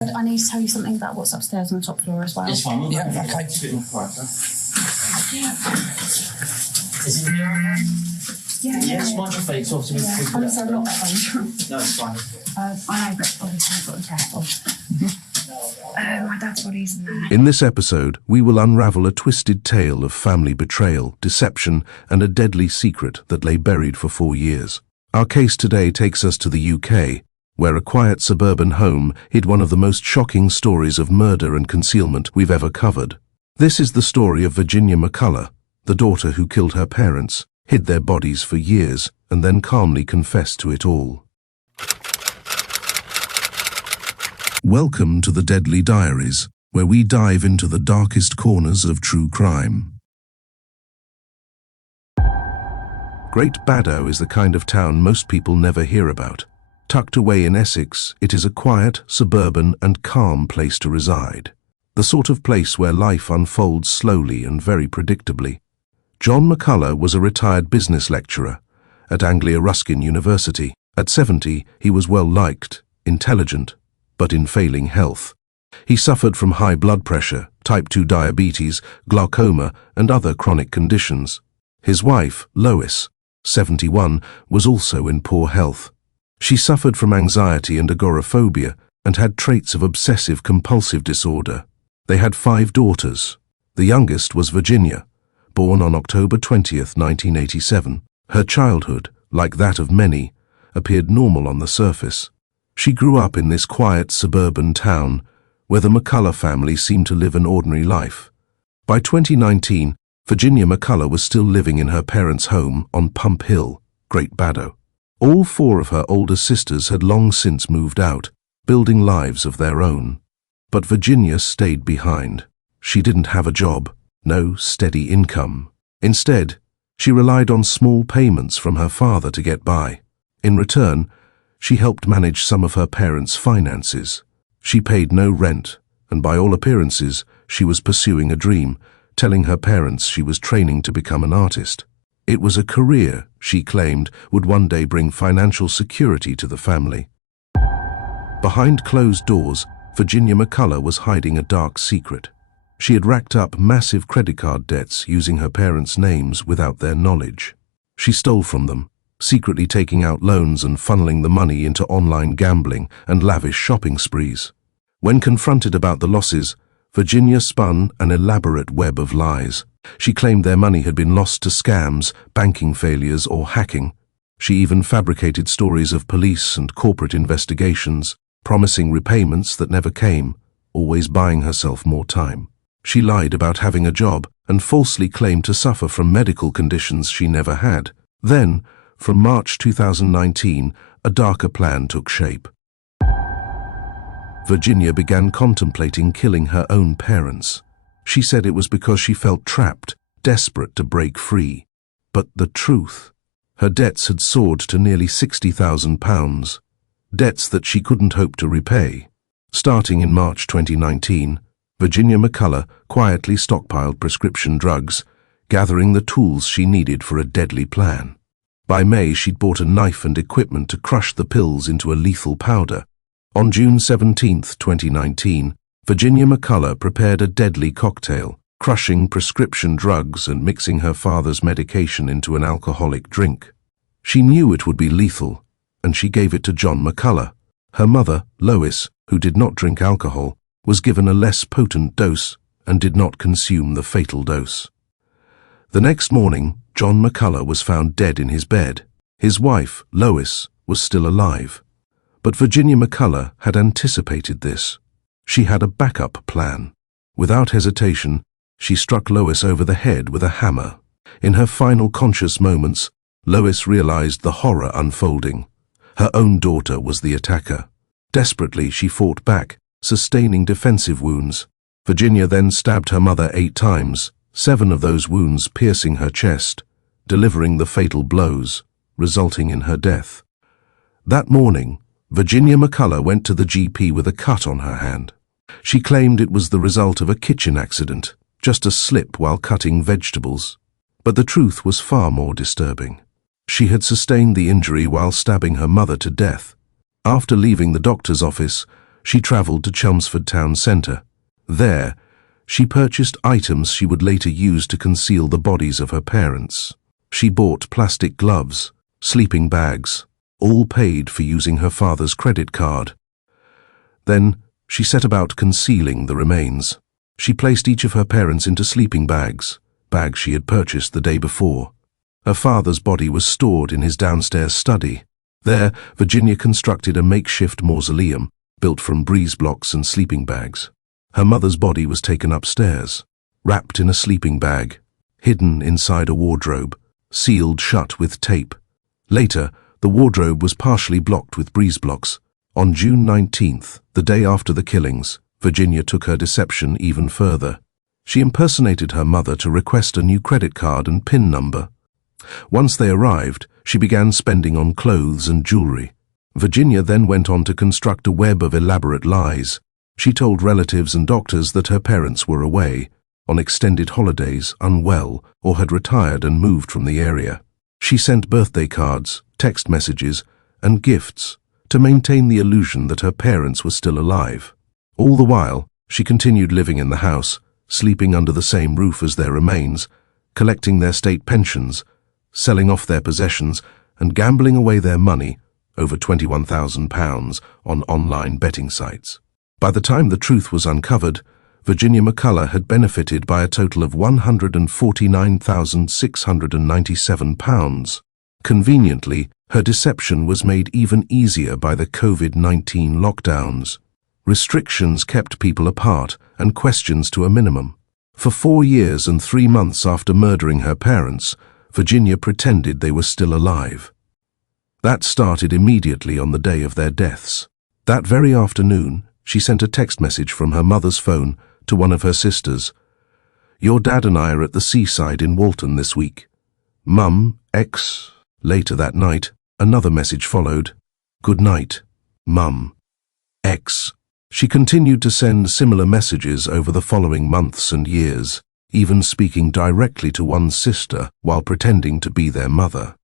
I need to tell you something about what's upstairs on the top floor as well. It's fine. Yeah, okay. It's a bit more quieter. Is it here? Yes, mind your feet. So obviously Yeah. Honestly, I'm not that dangerous. No, it's fine. I know, but obviously I've got to be careful. My dad's body's in there. In this episode, we will unravel a twisted tale of family betrayal, deception, and a deadly secret that lay buried for 4 years. Our case today takes us to the UK, where a quiet suburban home hid one of the most shocking stories of murder and concealment we've ever covered. This is the story of Virginia McCullough, the daughter who killed her parents, hid their bodies for years, and then calmly confessed to it all. Welcome to the Deadly Diaries, where we dive into the darkest corners of true crime. Great Baddow is the kind of town most people never hear about. Tucked away in Essex, it is a quiet, suburban, and calm place to reside. The sort of place where life unfolds slowly and very predictably. John McCulla was a retired business lecturer at Anglia Ruskin University. At 70, he was well-liked, intelligent, but in failing health. He suffered from high blood pressure, type 2 diabetes, glaucoma, and other chronic conditions. His wife, Lois, 71, was also in poor health. She suffered from anxiety and agoraphobia and had traits of obsessive-compulsive disorder. They had 5 daughters. The youngest was Virginia, born on October 20th, 1987. Her childhood, like that of many, appeared normal on the surface. She grew up in this quiet suburban town where the McCulla family seemed to live an ordinary life. By 2019, Virginia McCullough was still living in her parents' home on Pump Hill, Great Baddow. All 4 of her older sisters had long since moved out, building lives of their own. But Virginia stayed behind. She didn't have a job, no steady income. Instead, she relied on small payments from her father to get by. In return, she helped manage some of her parents' finances. She paid no rent, and by all appearances, she was pursuing a dream, telling her parents she was training to become an artist. It was a career, she claimed, would one day bring financial security to the family. Behind closed doors, Virginia McCullough was hiding a dark secret. She had racked up massive credit card debts using her parents' names without their knowledge. She stole from them, secretly taking out loans and funneling the money into online gambling and lavish shopping sprees. When confronted about the losses, Virginia spun an elaborate web of lies. She claimed their money had been lost to scams, banking failures, or hacking. She even fabricated stories of police and corporate investigations, promising repayments that never came, always buying herself more time. She lied about having a job and falsely claimed to suffer from medical conditions she never had. Then, from March 2019, a darker plan took shape. Virginia began contemplating killing her own parents. She said it was because she felt trapped, desperate to break free. But the truth? Her debts had soared to nearly £60,000, debts that she couldn't hope to repay. Starting in March 2019, Virginia McCullough quietly stockpiled prescription drugs, gathering the tools she needed for a deadly plan. By May, she'd bought a knife and equipment to crush the pills into a lethal powder. On June 17, 2019, Virginia McCullough prepared a deadly cocktail, crushing prescription drugs and mixing her father's medication into an alcoholic drink. She knew it would be lethal, and she gave it to John McCulla. Her mother, Lois, who did not drink alcohol, was given a less potent dose and did not consume the fatal dose. The next morning, John McCulla was found dead in his bed. His wife, Lois, was still alive. But Virginia McCullough had anticipated this. She had a backup plan. Without hesitation, she struck Lois over the head with a hammer. In her final conscious moments, Lois realized the horror unfolding. Her own daughter was the attacker. Desperately, she fought back, sustaining defensive wounds. Virginia then stabbed her mother 8 times, 7 of those wounds piercing her chest, delivering the fatal blows, resulting in her death. That morning, Virginia McCullough went to the GP with a cut on her hand. She claimed it was the result of a kitchen accident, just a slip while cutting vegetables. But the truth was far more disturbing. She had sustained the injury while stabbing her mother to death. After leaving the doctor's office, She travelled to Chelmsford town centre. There, she purchased items she would later use to conceal the bodies of her parents. She bought plastic gloves, sleeping bags, all paid for using her father's credit card. Then, she set about concealing the remains. She placed each of her parents into sleeping bags she had purchased the day before. Her father's body was stored in his downstairs study. There, Virginia constructed a makeshift mausoleum, built from breeze blocks and sleeping bags. Her mother's body was taken upstairs, wrapped in a sleeping bag, hidden inside a wardrobe, sealed shut with tape. Later, the wardrobe was partially blocked with breeze blocks. On June 19th, the day after the killings, Virginia took her deception even further. She impersonated her mother to request a new credit card and PIN number. Once they arrived, she began spending on clothes and jewelry. Virginia then went on to construct a web of elaborate lies. She told relatives and doctors that her parents were away, on extended holidays, unwell, or had retired and moved from the area. She sent birthday cards, text messages, and gifts to maintain the illusion that her parents were still alive. All the while, she continued living in the house, sleeping under the same roof as their remains, collecting their state pensions, selling off their possessions, and gambling away their money, over £21,000, on online betting sites. By the time the truth was uncovered, Virginia McCullough had benefited by a total of £149,697. Conveniently, her deception was made even easier by the COVID-19 lockdowns. Restrictions kept people apart and questions to a minimum. For 4 years and 3 months after murdering her parents, Virginia pretended they were still alive. That started immediately on the day of their deaths. That very afternoon, she sent a text message from her mother's phone to one of her sisters. "Your dad and I are at the seaside in Walton this week. Mum, X." Later that night, another message followed. "Good night, Mum, X." She continued to send similar messages over the following months and years, even speaking directly to one sister while pretending to be their mother.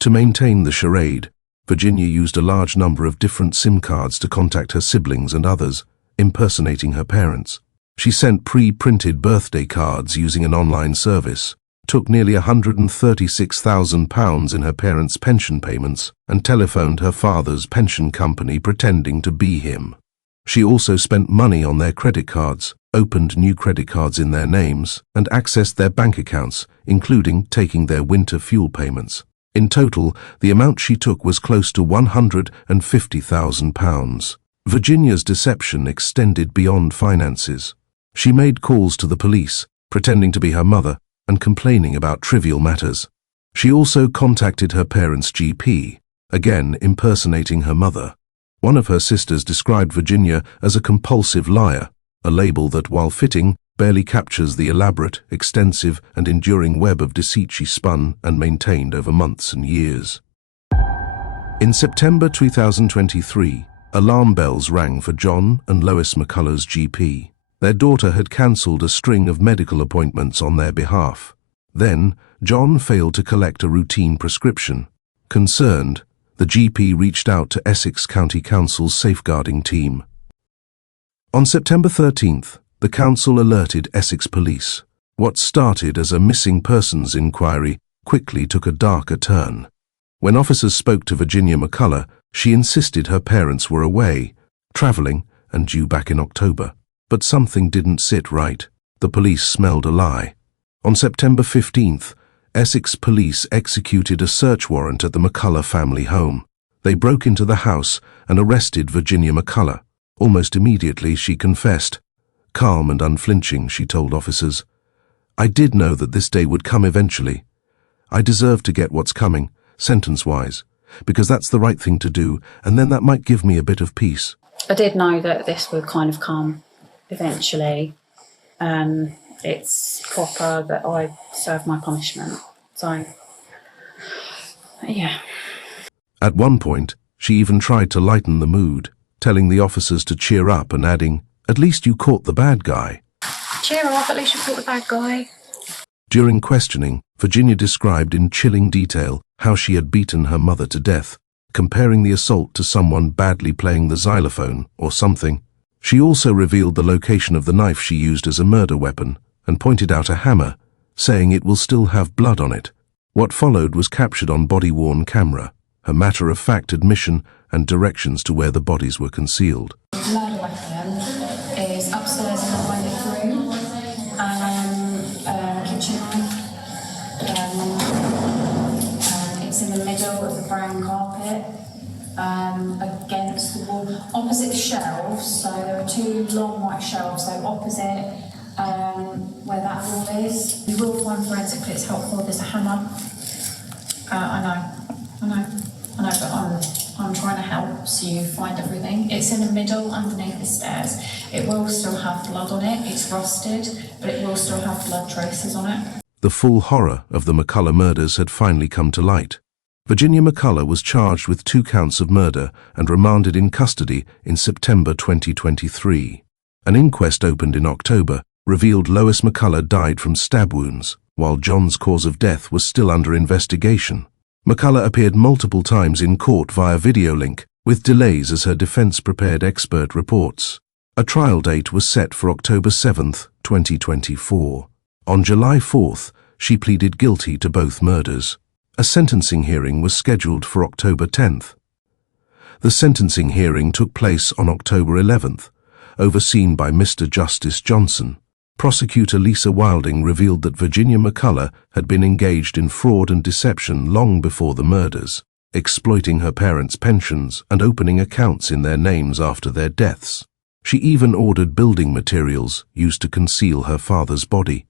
To maintain the charade, Virginia used a large number of different SIM cards to contact her siblings and others, impersonating her parents. She sent pre-printed birthday cards using an online service, took nearly £136,000 in her parents' pension payments, and telephoned her father's pension company pretending to be him. She also spent money on their credit cards, opened new credit cards in their names, and accessed their bank accounts, including taking their winter fuel payments. In total, the amount she took was close to £150,000. Virginia's deception extended beyond finances. She made calls to the police, pretending to be her mother, and complaining about trivial matters. She also contacted her parents' GP, again impersonating her mother. One of her sisters described Virginia as a compulsive liar, a label that, while fitting, barely captures the elaborate, extensive, and enduring web of deceit she spun and maintained over months and years. In September 2023, alarm bells rang for John and Lois McCullah's GP. Their daughter had cancelled a string of medical appointments on their behalf. Then, John failed to collect a routine prescription. Concerned, the GP reached out to Essex County Council's safeguarding team. On September 13th, the council alerted Essex Police. What started as a missing persons inquiry quickly took a darker turn. When officers spoke to Virginia McCullough, she insisted her parents were away, travelling, and due back in October. But something didn't sit right. The police smelled a lie. On September 15th, Essex Police executed a search warrant at the McCulla family home. They broke into the house and arrested Virginia McCullough. Almost immediately, she confessed. Calm and unflinching, she told officers, "I did know that this day would come eventually. I deserve to get what's coming, sentence-wise, because that's the right thing to do, and then that might give me a bit of peace." I did know that this would kind of come eventually. It's proper that I serve my punishment. So, yeah. At one point, she even tried to lighten the mood, telling the officers to cheer up and adding, "At least you caught the bad guy." Cheer up, at least you caught the bad guy. During questioning, Virginia described in chilling detail how she had beaten her mother to death, comparing the assault to someone badly playing the xylophone or something. She also revealed the location of the knife she used as a murder weapon and pointed out a hammer, saying it will still have blood on it. What followed was captured on body-worn camera, her matter-of-fact admission and directions to where the bodies were concealed. The murder weapon is upstairs in the toilet room, kitchen knife. It's in the middle of the brown carpet, against the wall, opposite the shelves. So there are two long white shelves, so opposite where that wall is. You will find forensic clips helpful. There's a hammer. I know, but I'm trying to help so you find everything. It's in the middle underneath the stairs. It will still have blood on it. It's rusted, but it will still have blood traces on it. The full horror of the McCulla murders had finally come to light. Virginia McCullough was charged with 2 counts of murder and remanded in custody in September 2023. An inquest opened in October revealed Lois McCulla died from stab wounds, while John's cause of death was still under investigation. McCulla appeared multiple times in court via video link, with delays as her defense prepared expert reports. A trial date was set for October 7, 2024. On July 4th, she pleaded guilty to both murders. A sentencing hearing was scheduled for October 10th. The sentencing hearing took place on October 11th, overseen by Mr. Justice Johnson. Prosecutor Lisa Wilding revealed that Virginia McCullough had been engaged in fraud and deception long before the murders, exploiting her parents' pensions and opening accounts in their names after their deaths. She even ordered building materials used to conceal her father's body.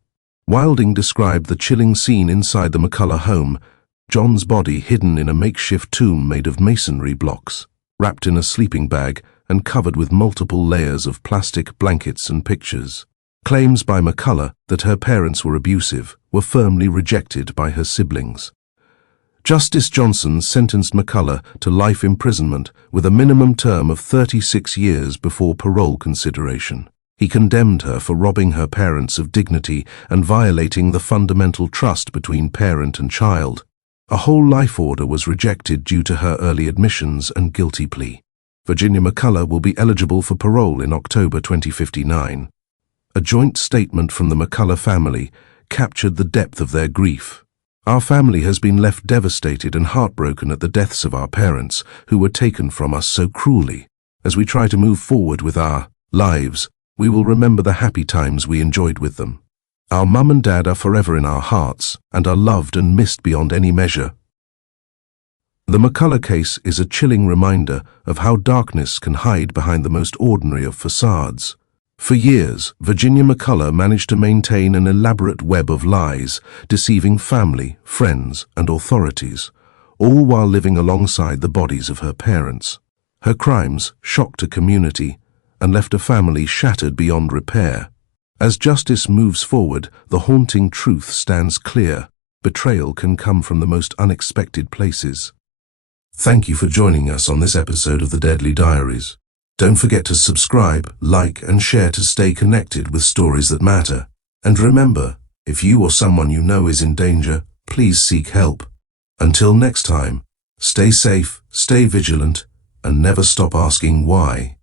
Wilding described the chilling scene inside the McCullough home, John's body hidden in a makeshift tomb made of masonry blocks, wrapped in a sleeping bag and covered with multiple layers of plastic blankets and pictures. Claims by McCullough that her parents were abusive were firmly rejected by her siblings. Justice Johnson sentenced McCullough to life imprisonment with a minimum term of 36 years before parole consideration. He condemned her for robbing her parents of dignity and violating the fundamental trust between parent and child. A whole life order was rejected due to her early admissions and guilty plea. Virginia McCullough will be eligible for parole in October 2059. A joint statement from the McCullough family captured the depth of their grief. Our family has been left devastated and heartbroken at the deaths of our parents, who were taken from us so cruelly. As we try to move forward with our lives, we will remember the happy times we enjoyed with them. Our mum and dad are forever in our hearts and are loved and missed beyond any measure. The McCullough case is a chilling reminder of how darkness can hide behind the most ordinary of facades. For years, Virginia McCullough managed to maintain an elaborate web of lies, deceiving family, friends, and authorities, all while living alongside the bodies of her parents. Her crimes shocked a community and left a family shattered beyond repair. As justice moves forward, the haunting truth stands clear. Betrayal can come from the most unexpected places. Thank you for joining us on this episode of The Deadly Diaries. Don't forget to subscribe, like, and share to stay connected with stories that matter. And remember, if you or someone you know is in danger, please seek help. Until next time, stay safe, stay vigilant, and never stop asking why.